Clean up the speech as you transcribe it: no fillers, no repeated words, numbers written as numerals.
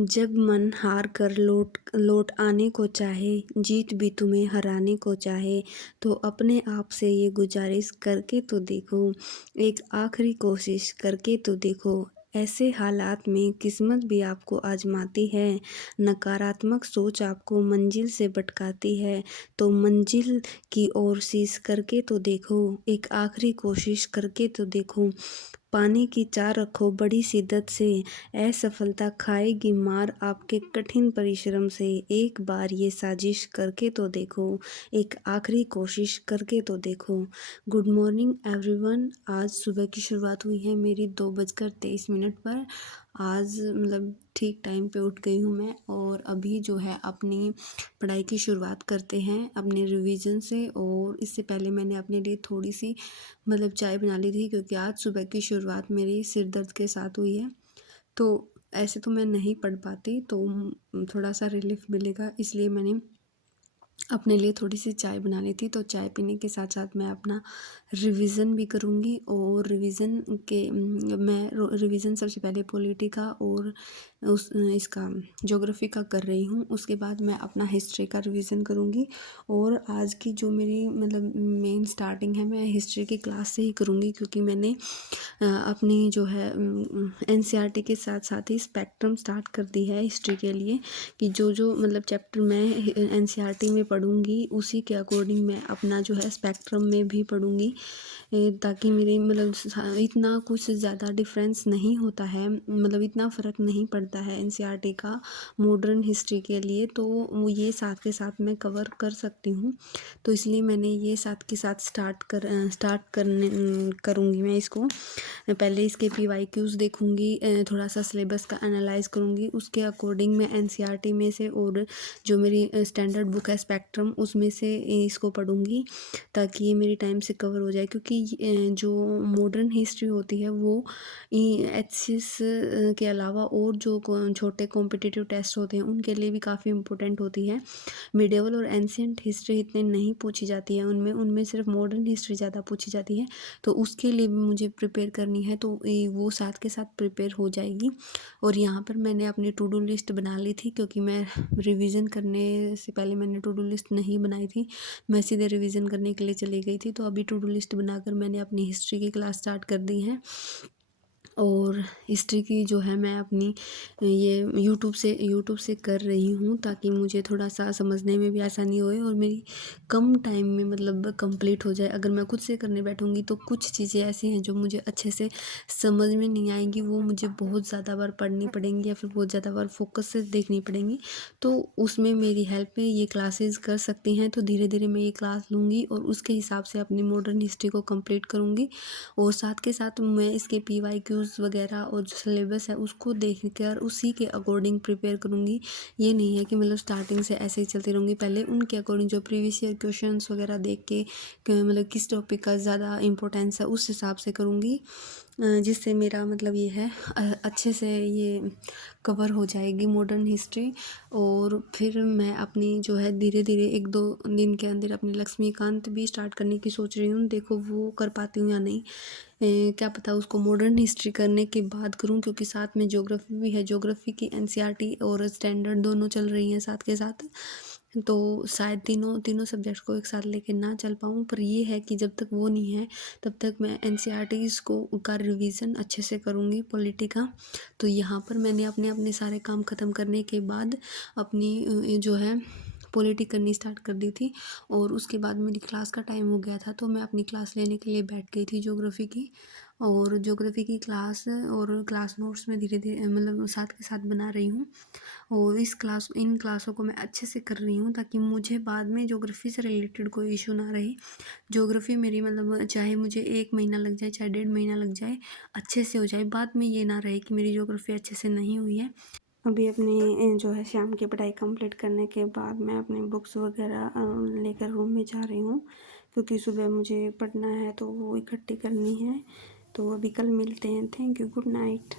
जब मन हार कर लौट लौट आने को चाहे, जीत भी तुम्हें हराने को चाहे, तो अपने आप से ये गुजारिश करके तो देखो, एक आखिरी कोशिश करके तो देखो। ऐसे हालात में किस्मत भी आपको आजमाती है, नकारात्मक सोच आपको मंजिल से भटकाती है, तो मंजिल की ओर शीश करके तो देखो, एक आखिरी कोशिश करके तो देखो। पाने की चाह रखो बड़ी शिद्दत से, असफलता खाएगी मार आपके कठिन परिश्रम से। एक बार ये साजिश करके तो देखो, एक आखिरी कोशिश करके तो देखो। Good morning everyone. आज सुबह की शुरुआत हुई है मेरी 2:23 पर। आज मतलब ठीक टाइम पे उठ गई हूँ मैं, और अभी जो है अपनी पढ़ाई की शुरुआत करते हैं अपने रिवीजन से। और इससे पहले मैंने अपने लिए थोड़ी सी मतलब चाय बना ली थी, क्योंकि आज सुबह की शुरुआत मेरी सिर दर्द के साथ हुई है। तो ऐसे तो मैं नहीं पढ़ पाती, तो थोड़ा सा रिलीफ मिलेगा, इसलिए मैंने अपने लिए थोड़ी सी चाय बना ली थी। तो चाय पीने के साथ साथ मैं अपना रिवीजन भी करूँगी। और रिवीजन के मैं रिवीजन सबसे पहले पॉलिटी का और इसका ज्योग्राफी का कर रही हूँ। उसके बाद मैं अपना हिस्ट्री का रिवीजन करूँगी। और आज की जो मेरी मतलब मेन स्टार्टिंग है, मैं हिस्ट्री की क्लास से ही करूँगी, क्योंकि मैंने अपनी जो है एनसीईआरटी के साथ साथ ही स्पेक्ट्रम स्टार्ट कर दी है हिस्ट्री के लिए, कि जो जो मतलब चैप्टर मैं एनसीईआरटी में पढ़ूँगी उसी के अकॉर्डिंग मैं अपना जो है स्पेक्ट्रम में भी पढ़ूँगी, ताकि मेरे मतलब इतना कुछ ज़्यादा डिफरेंस नहीं होता है, मतलब इतना फ़र्क नहीं पड़ता है एनसीईआरटी का मॉडर्न हिस्ट्री के लिए। तो ये साथ के साथ मैं कवर कर सकती हूँ, तो इसलिए मैंने ये साथ के साथ स्टार्ट करूँगी मैं इसको। पहले इसके पीवाईक्यूज़ देखूँगी, थोड़ा सा सिलेबस का एनालाइज करूँगी, उसके अकॉर्डिंग मैं एनसीईआरटी में से और जो मेरी स्टैंडर्ड बुक है स्पेक्ट्रम उसमें से इसको पढ़ूँगी, ताकि ये मेरी टाइम से कवर हो जाए। क्योंकि जो मॉडर्न हिस्ट्री होती है वो एचएस के अलावा और जो छोटे कॉम्पिटिटिव टेस्ट होते हैं उनके लिए भी काफ़ी इंपॉर्टेंट होती है। मिडेवल और एंशियंट हिस्ट्री इतने नहीं पूछी जाती है उनमें उनमें सिर्फ मॉडर्न हिस्ट्री ज़्यादा पूछी जाती है, तो उसके लिए भी मुझे प्रिपेयर करनी है, तो वो साथ के साथ प्रिपेयर हो जाएगी। और यहाँ पर मैंने अपनी टू डू लिस्ट बना ली थी, क्योंकि मैं रिवीजन करने से पहले मैंने टू डू लिस्ट नहीं बनाई थी, मैं सीधे रिवीजन करने के लिए चली गई थी। तो अभी टू डू लिस्ट बनाकर मैंने अपनी हिस्ट्री की क्लास स्टार्ट कर दी है। और हिस्ट्री की जो है मैं अपनी ये यूट्यूब से कर रही हूँ, ताकि मुझे थोड़ा सा समझने में भी आसानी होए और मेरी कम टाइम में मतलब कंप्लीट हो जाए। अगर मैं खुद से करने बैठूँगी तो कुछ चीज़ें ऐसी हैं जो मुझे अच्छे से समझ में नहीं आएंगी, वो मुझे बहुत ज़्यादा बार पढ़नी पड़ेंगी या फिर बहुत ज़्यादा बार फोकस से देखनी पड़ेंगी। तो उसमें मेरी हेल्प ये क्लासेस कर सकती हैं। तो धीरे धीरे मैं ये क्लास लूँगी और उसके हिसाब से अपनी मॉडर्न हिस्ट्री को कंप्लीट करूँगी। और साथ के साथ मैं इसके पीवाईक्यूज़ वगैरह और जो सिलेबस है उसको देख कर उसी के अकॉर्डिंग प्रिपेयर करूँगी। ये नहीं है कि मतलब स्टार्टिंग से ऐसे ही चलती रहूँगी, पहले उनके अकॉर्डिंग जो प्रीवियस ईयर क्वेश्चंस वगैरह देख के मतलब किस टॉपिक का ज़्यादा इंपॉर्टेंस है उस हिसाब से करूँगी, जिससे मेरा मतलब ये है अच्छे से ये कवर हो जाएगी मॉडर्न हिस्ट्री। और फिर मैं अपनी जो है धीरे धीरे 1-2 दिन के अंदर अपनी लक्ष्मीकांत भी स्टार्ट करने की सोच रही हूँ। देखो वो कर पाती हूँ या नहीं, क्या पता उसको मॉडर्न हिस्ट्री करने के बाद करूँ, क्योंकि साथ में ज्योग्राफी भी है। ज्योग्राफी की एनसीईआरटी और स्टैंडर्ड दोनों चल रही हैं साथ के साथ, तो शायद तीनों तीनों सब्जेक्ट्स को एक साथ लेके ना चल पाऊँ। पर ये है कि जब तक वो नहीं है तब तक मैं एनसीईआरटीज़ को का रिवीजन अच्छे से करूँगी पॉलिटी का। तो यहाँ पर मैंने अपने अपने सारे काम ख़त्म करने के बाद अपनी जो है पॉलिटी करनी स्टार्ट कर दी थी। और उसके बाद मेरी क्लास का टाइम हो गया था, तो मैं अपनी क्लास लेने के लिए बैठ गई थी ज्योग्राफी की। और ज्योग्राफी की क्लास और क्लास नोट्स में धीरे धीरे मतलब साथ के साथ बना रही हूँ। और इन क्लासों को मैं अच्छे से कर रही हूँ, ताकि मुझे बाद में ज्योग्राफी से रिलेटेड कोई इशू ना रहे। ज्योग्राफी मेरी मतलब चाहे मुझे 1 महीना लग जाए चाहे 1.5 महीना लग जाए, अच्छे से हो जाए, बाद में ये ना रहे कि मेरी ज्योग्राफी अच्छे से नहीं हुई है। अभी अपनी जो है शाम की पढ़ाई कंप्लीट करने के बाद मैं अपनी बुक्स वगैरह लेकर रूम में जा रही हूँ, क्योंकि सुबह मुझे पढ़ना है तो वो इकट्ठी करनी है। तो अभी कल मिलते हैं। Thank you. Good night.